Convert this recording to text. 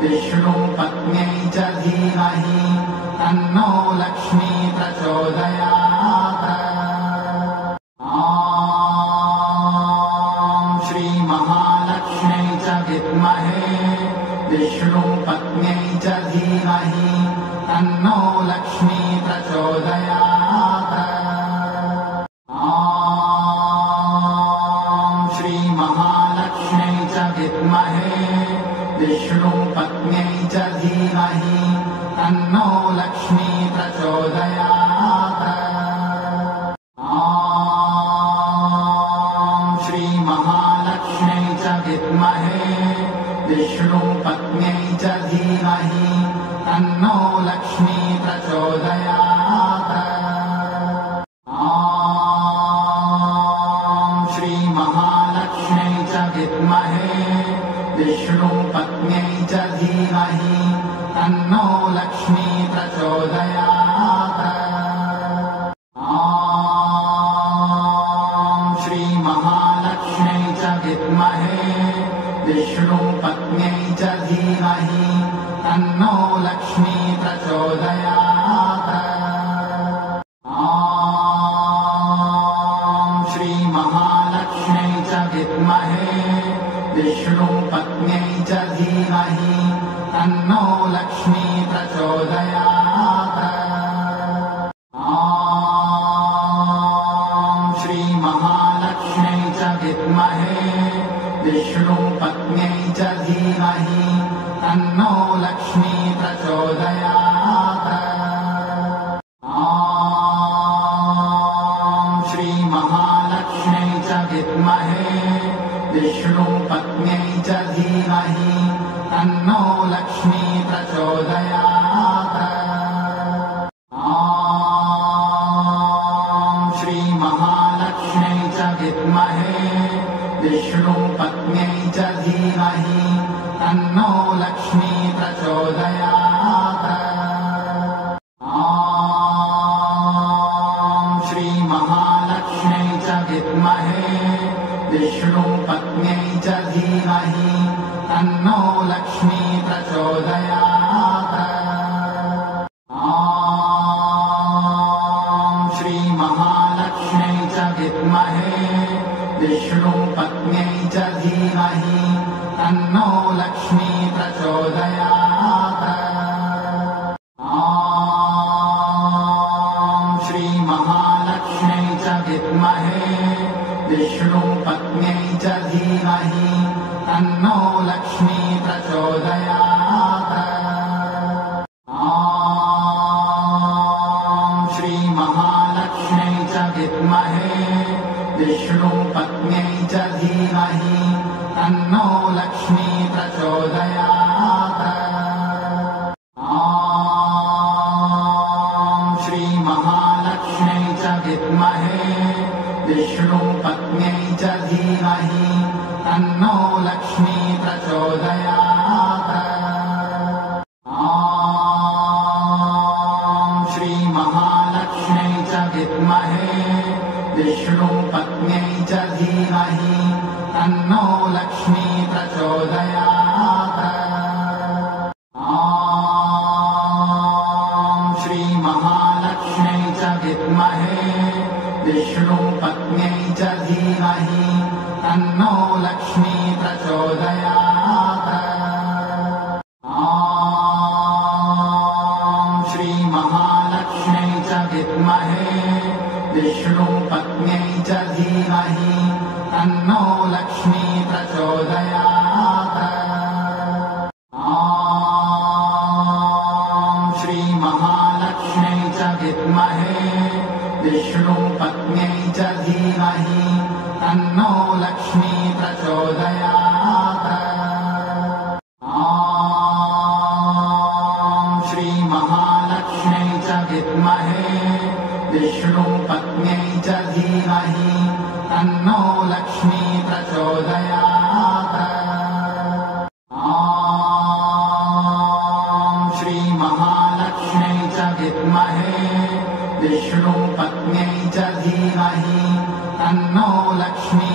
विष्णुपत्न्यै च धीमहि तन्नो लक्ष्मी प्रचोदयात्। ॐ श्रीमहालक्ष्म्यै च विद्महे विष्णुपत्न्यै च धीमहि तन्नो लक्ष्मी प्रचोदयात्। ॐ श्रीमहालक्ष्म्यै च विद्महे विष्णुपत्न्यै च धीमहि तन्नो लक्ष्मी प्रचोदयात्। ॐ श्रीमहालक्ष्म्यै च विद्महे विष्णुपत्न्यै च धीमहि तन्नो लक्ष्मी प्रचोदयात्। ॐ श्रीमहालक्ष्म्यै च विद्महे विष्णुपत्न्यै च धीमहि तन्नो लक्ष्मी प्रचोदयात्। ॐ श्रीमहालक्ष्म्यै च विद्महे विष्णुपत्न्यै च धीमहि तन्नो लक्ष्मी प्रचोदयात्। ॐ श्रीमहालक्ष्म्यै च विद्महे विष्णुपत्न्यै च धीमहि तन्नो लक्ष्मी प्रचोदयात्। ॐ श्रीमहालक्ष्म्यै च विद्महे विष्णुपत्न्यै च धीमहि तन्नो लक्ष्मी प्रचोदयात्। ॐ श्रीमहालक्ष्म्यै च विद्महे विष्णुपत्न्यै च धीमहि तन्नो लक्ष्मी प्रचोदयात्। ॐ श्रीमहालक्ष्म्यै च विद्महे विष्णुपत्न्यै च धीमहि तन्नो लक्ष्मी प्रचोदयात्। ॐ श्रीमहालक्ष्म्यै च विद्महे विष्णुपत्न्यै च धीमहि तन्नो लक्ष्मी प्रचोदयात्। ॐ श्रीमहालक्ष्म्यै च विद्महे विष्णुपत्न्यै च धीमहि तन्नो लक्ष्मी प्रचोदयात्। ॐ श्रीमहालक्ष्म्यै च विद्महे विष्णुपत्न्यै च धीमहि तन्नो लक्ष्मी प्रचोदयात्। ॐ श्रीमहालक्ष्म्यै च विद्महे विष्णुपत्न्यै च धीमहि तन्नो लक्ष्मी प्रचोदयात्। ॐ श्रीमहालक्ष्म्यै च विद्महे विष्णुपत्न्यै च धीमहि तन्नो लक्ष्मी प्रचोदयात्। ॐ श्रीमहालक्ष्म्यै च विद्महे विष्णुपत्न्यै च धीमहि तन्नो लक्ष्मी प्रचोदयात्। ॐ श्रीमहालक्ष्म्यै च विद्महे विष्णुपत्न्यै च धीमहि तन्नो लक्ष्मी प्रचोदयात्। ॐ श्रीमहालक्ष्म्यै च विद्महे विष्णुपत्न्यै च धीमहि तन्नो लक्ष्मी प्रचोदयात्। ॐ श्रीमहालक्ष्म्यै च विद्महे विष्णुपत्न्यै च धीमहि तन्नो लक्ष्मी प्रचोदयात्। ॐ श्रीमहालक्ष्म्यै च विद्महे विष्णुपत्न्यै च धीमहि तन्नो लक्ष्मी प्रचोदयात्। ॐ श्रीमहालक्ष्म्यै च विद्महे विष्णुपत्न्यै च धीमहि तन्नो लक्ष्मी